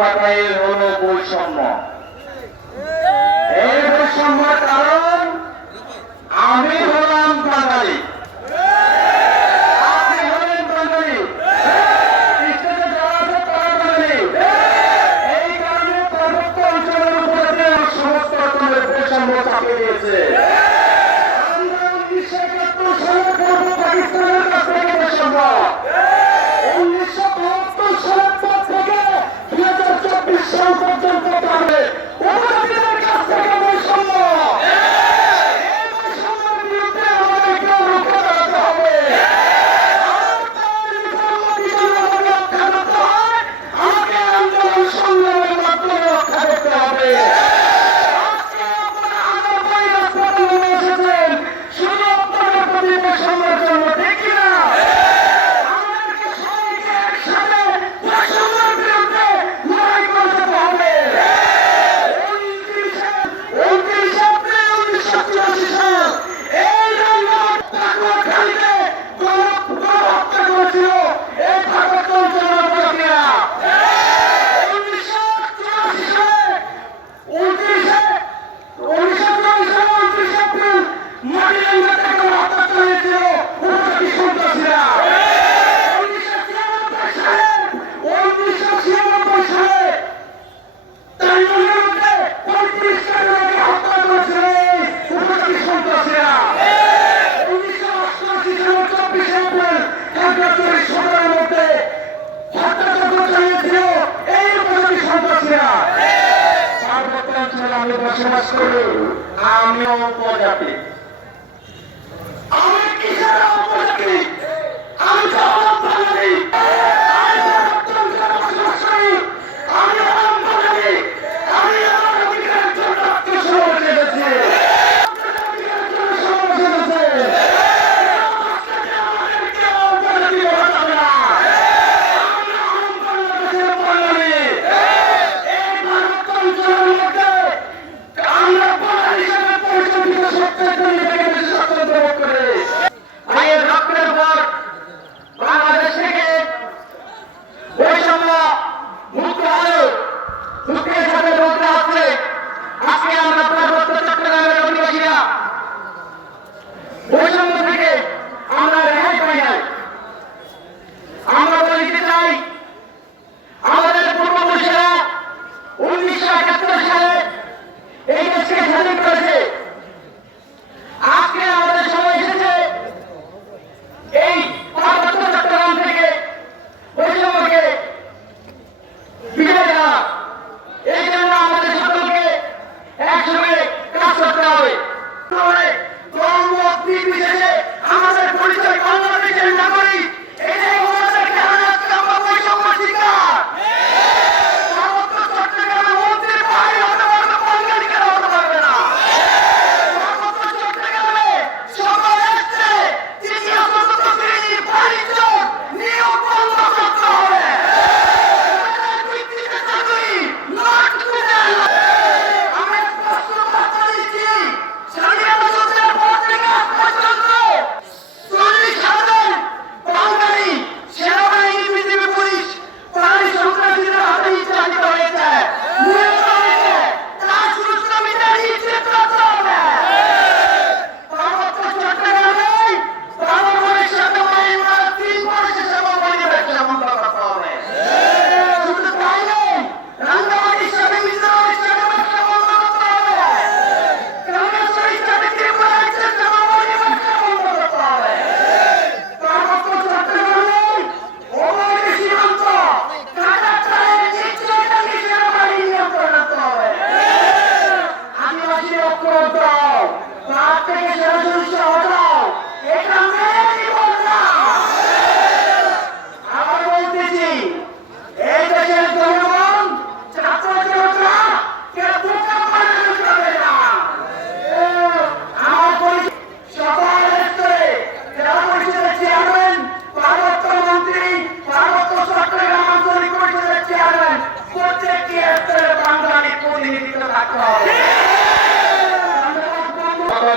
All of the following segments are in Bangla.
কথাই হলো এই বৈষম্যের কারণ আমি হলাম বাঙালি।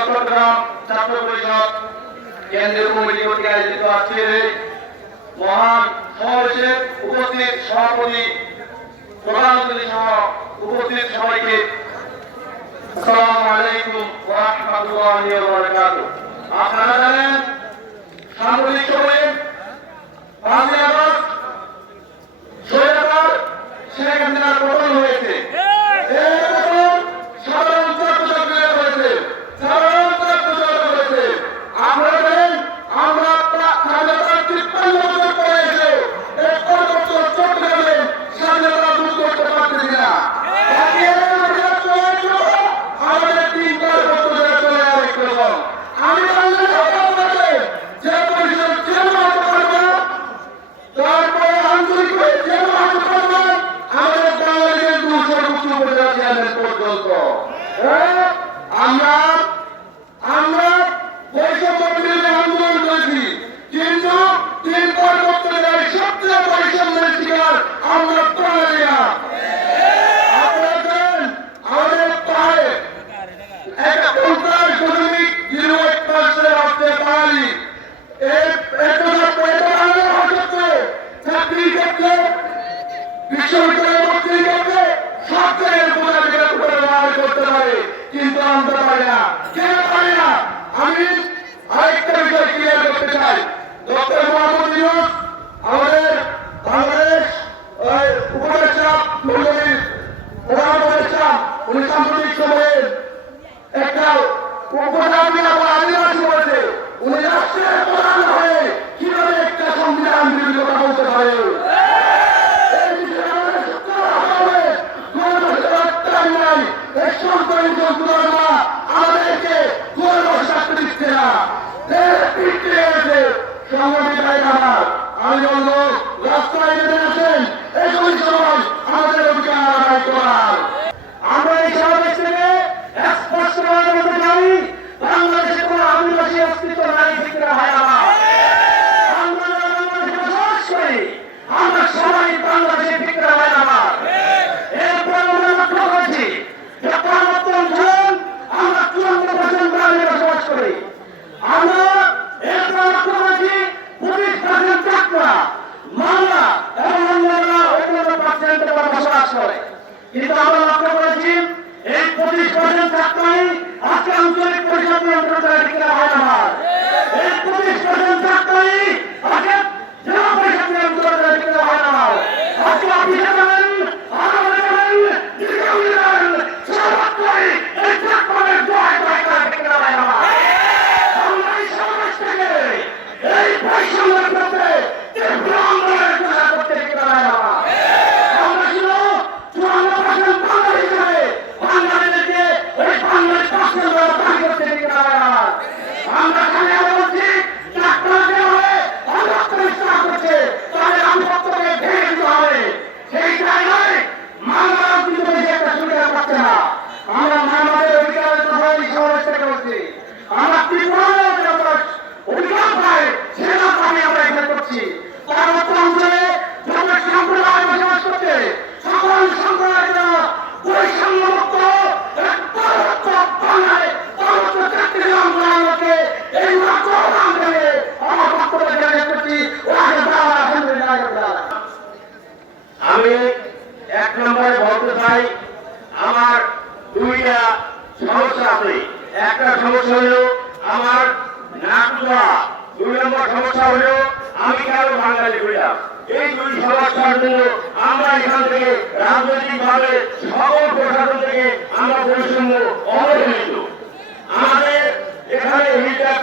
চট্টগ্রাম ছাত্র পরিষদ কেন্দ্রীয় কমিটি কর্তৃক আয়োজিত আজকের মহান সমাবেশে উপস্থিত সভাপতি প্রধানমন্ত্রী সহ উপস্থিত সবাইকে আপনারা জানেন সাম্প্রতিক সময়ে হয়েছে। বলব হ্যাঁ? আমরা আমরা বৈষম্য আন্দোলন করেছি। কিন্তু তিন পর সবচেয়ে বৈষম্যের আমরা সাম্প্রতিক সময়ে একটা উপজাতীয় এবং আদিবাসী বলছে, উনি রাষ্ট্রের প্রধান হয়ে কীভাবে একটা সংবিধান বিরোধী কথা বলতে পারে? না সংগঠিত আমি বলব রাস্তায় নেমে কিন্তু আমরা লক্ষ্য করেছি এই পঁচিশ পার্সেন্ট ছাত্রই আজকে আঞ্চলিক পরিষদের অন্তর্গত হয় না।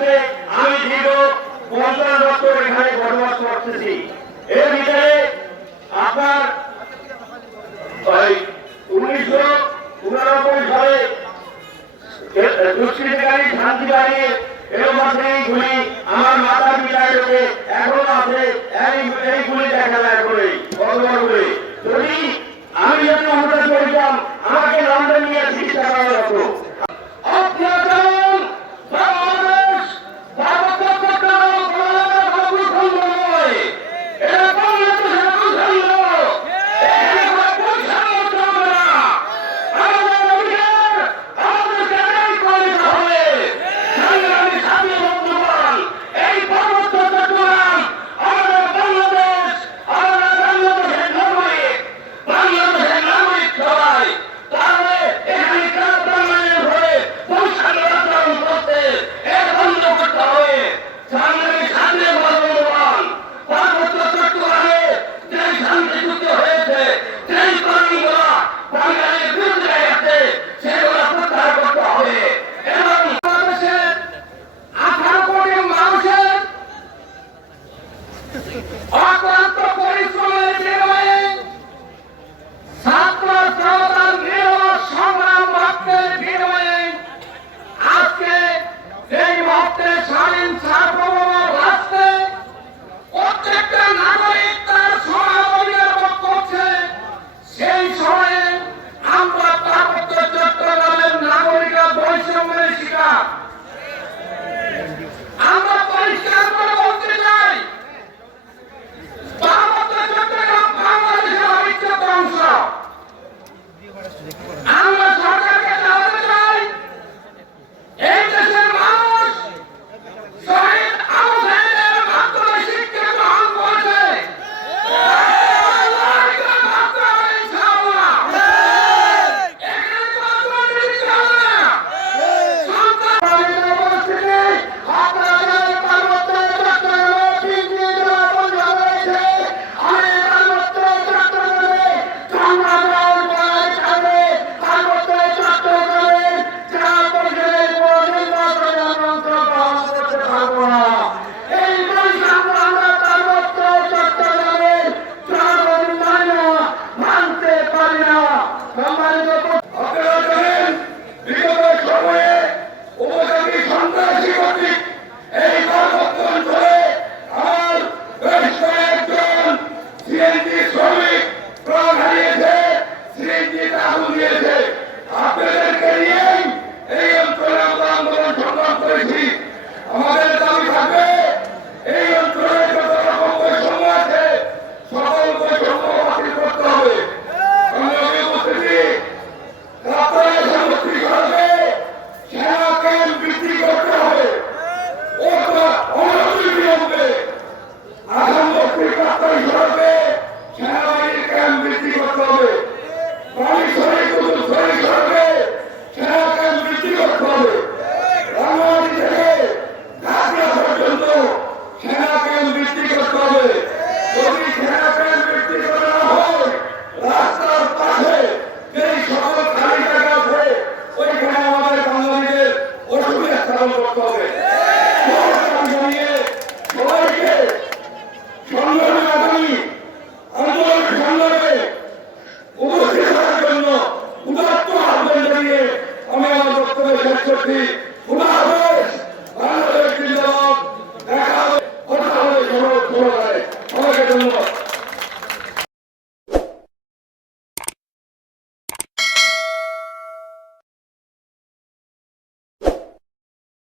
সাথে আমি দীর্ঘ পঞ্চাশ বছর এখানে বসবাস করতেছি। এর ভিতরে আপনার উনিশশো উনানব্বই সালে আমার মাতা এখনও আছে। এই আমি যদি হতাশ